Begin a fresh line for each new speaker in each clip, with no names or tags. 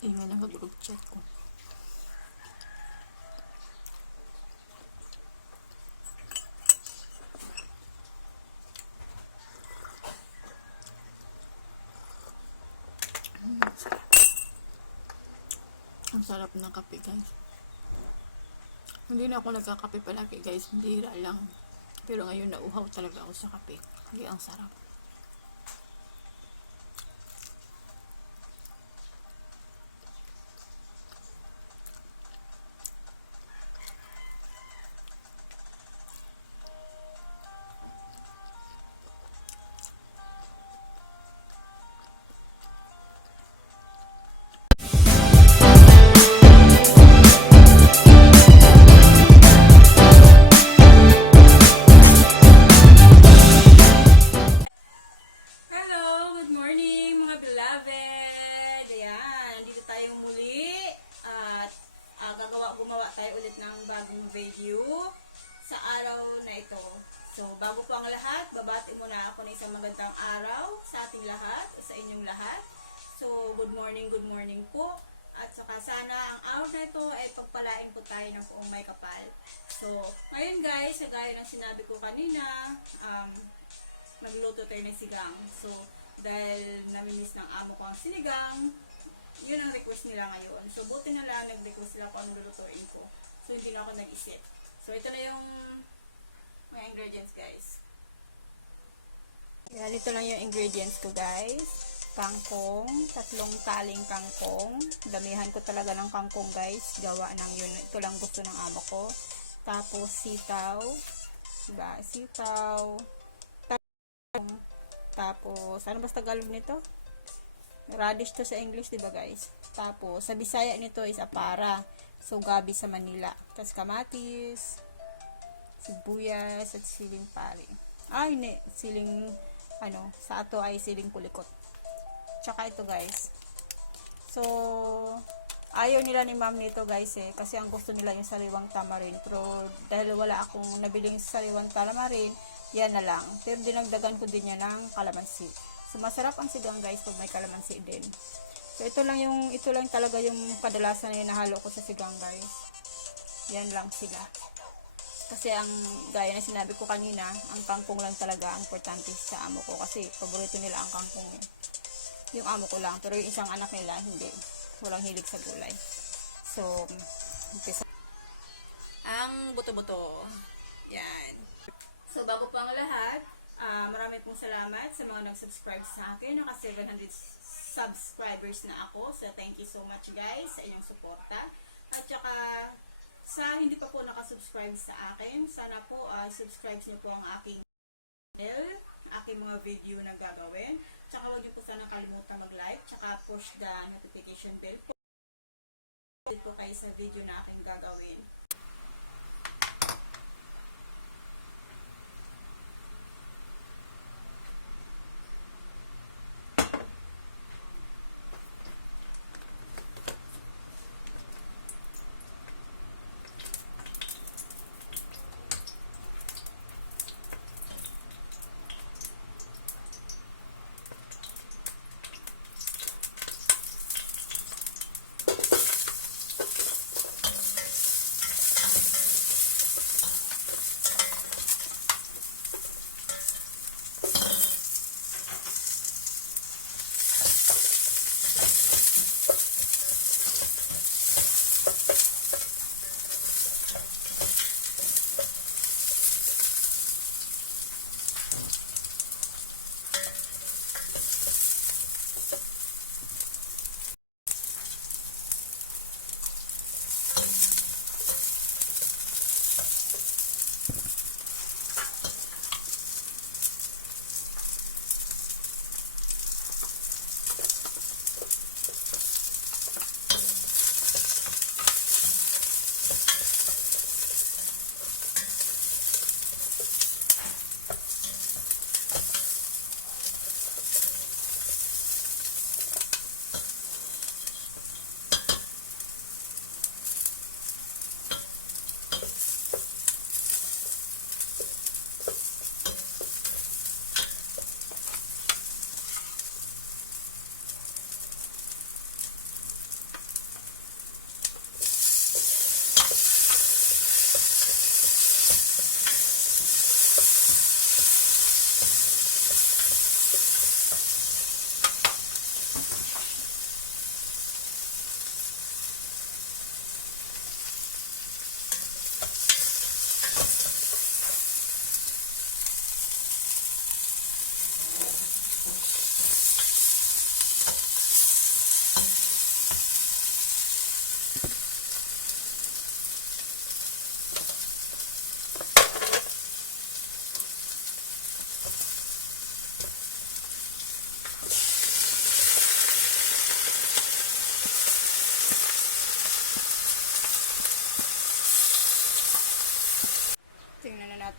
Ingay ng group chat ko. Mm. Ang sarap ng kape, guys. Hindi na ako nagkakape palagi, guys. Hindi lang. Pero ngayon nauhaw talaga ako sa kape. Hindi ang sarap.
Ulit ng bagong video sa araw na ito. So, bago po ang lahat, babati muna ako ng isang magandang araw sa ating lahat, sa inyong lahat. So, good morning, good morning po. At saka sana ang araw na ito ay pagpalain po tayo ng poong may kapal. So, ngayon guys, gaya ng sinabi ko kanina, um, nagluto tayo ng sigang. So, dahil namimiss ng amo ko ang sinigang, yun ang request nila ngayon. So, buti na lang nag-request sila kung ano lulutuin ko. So, hindi na ako nag-isip. So, ito na yung mga ingredients, guys.
Yan, ito lang yung ingredients ko, guys. Kangkong, tatlong taling kangkong. Damihan ko talaga ng kangkong, guys. Gawa ng yun. Ito lang gusto ng amo ko. Tapos, sitaw. Diba? Sitaw. Tapos, ano ba Tagalog nito? Radish to sa English, di ba guys? Tapos, sa Bisaya nito is apara. So, gabi sa Manila. Tapos, kamatis, sibuyas, at siling pari. Ay, hindi. Siling, ano, sa ato ay siling kulikot. Tsaka ito guys. So, ayaw nila ni ma'am nito guys eh. Kasi ang gusto nila yung sariwang tamarin. Pero dahil wala akong nabiling sariwang tamarin, yan na lang. Pero dinagdagan ko din yan ng kalamansi. So, masarap ang sigang guys pag may kalamansi din. So, ito lang yung, ito lang talaga yung kadalasan na nahalo ko sa sigang guys. Yan lang sila. Kasi ang gaya na sinabi ko kanina, ang kangkong lang talaga ang importante sa amo ko kasi paborito nila ang kangkong eh. Yung amo ko lang, pero yung isang anak nila hindi. Walang hilig sa gulay. So, umpisa. Ang buto-buto. Yan.
So, bago pa ang lahat, ah, marami pong salamat sa mga nag-subscribe sa akin. Naka 700 subscribers na ako. So, thank you so much guys sa inyong suporta. At saka, sa hindi pa po nakasubscribe sa akin, sana po ah, subscribe niyo po ang aking channel, aking mga video na gagawin. Tsaka huwag niyo po sana kalimutan mag-like, tsaka push the notification bell po. po kayo sa video na aking gagawin.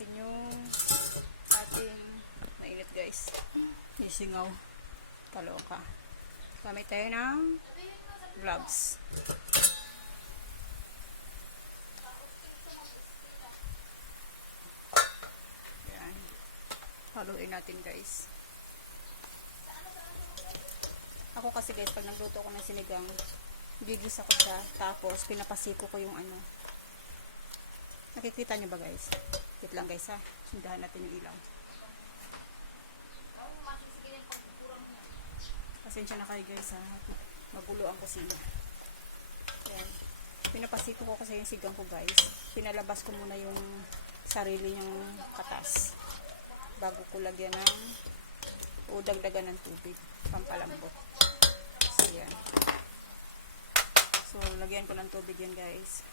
Natin yung ating mainit guys. Isingaw. Kaloka. Gamit tayo ng gloves. Yan. Haluin natin guys. Ako kasi guys, pag nagluto ko ng sinigang, gigisa ko siya, tapos pinapasiko ko yung ano, Nakikita nyo ba guys? Wait lang guys ha. Sundahan natin yung ilaw. Pasensya na kayo guys ha. Magulo ang kusina. Ayan. Pinapasito ko kasi yung sigang ko guys. Pinalabas ko muna yung sarili niyang katas. Bago ko lagyan ng o dagdagan ng tubig. Pampalambot. So yan. So lagyan ko ng tubig yan guys.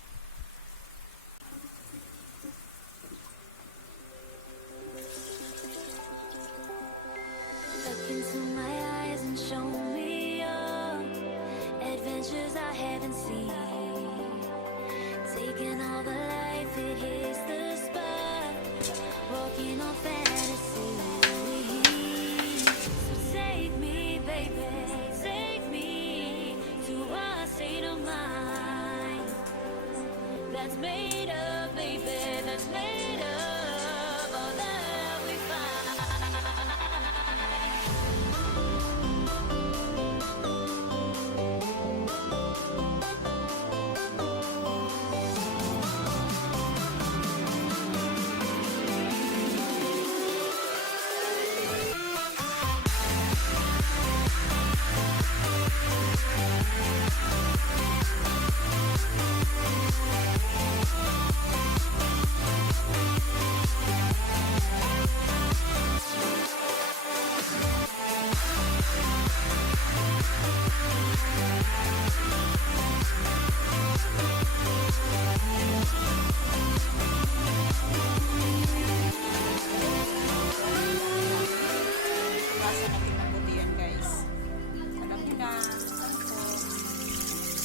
Na, alam ko,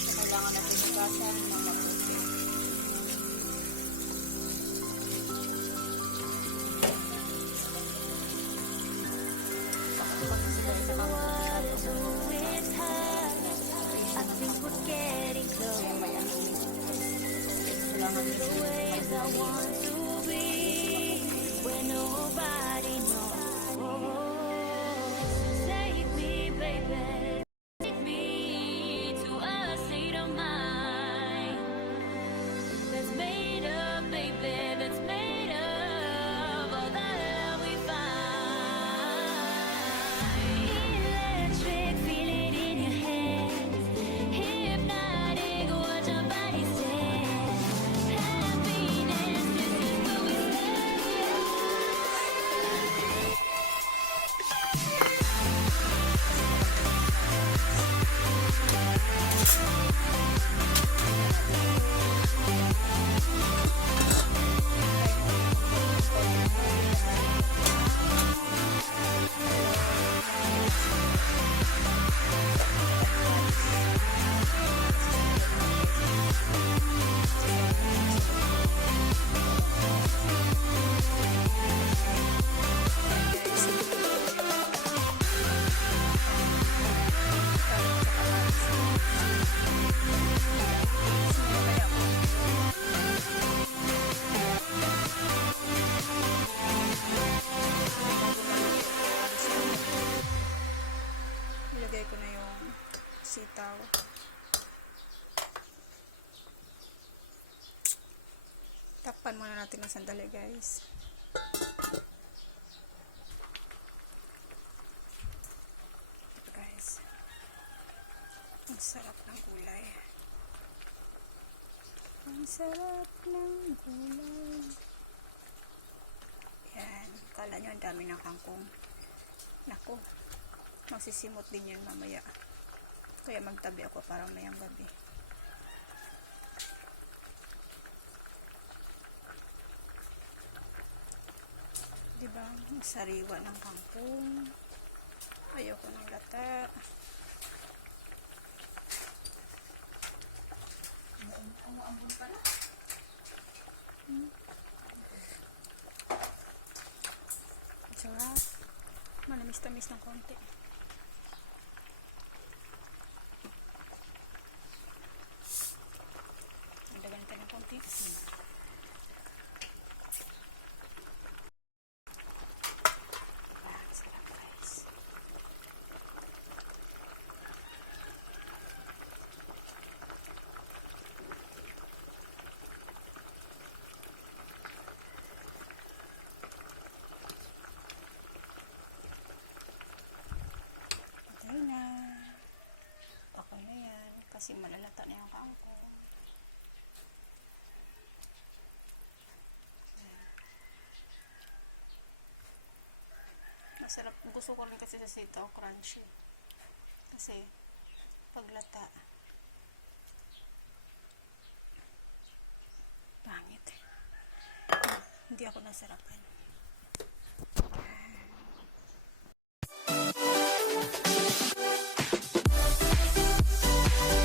na kailangan natin hugasan ng mabuti. Takpan muna natin ng sandali guys. Ito guys. Ang sarap ng gulay. Ang sarap ng gulay. Yan. Kala nyo ang dami ng kangkong. Nako, magsisimot din yun mamaya. Kaya magtabi ako para mayang gabi. Diba? Ang sariwa ng kangkong. Ayoko ng lata.
Umuambon pa na.
Ang sarap. Manamis-tamis ng konti. Dagdagan ka ng konti. asin. Diba? Ang sarap guys. Okay na. Okay na yan. Kasi malalata na yung kangkong. Masarap. Gusto ko rin kasi sa sitaw crunchy. Kasi paglata pangit. Hmm, Hindi ako nasarapan.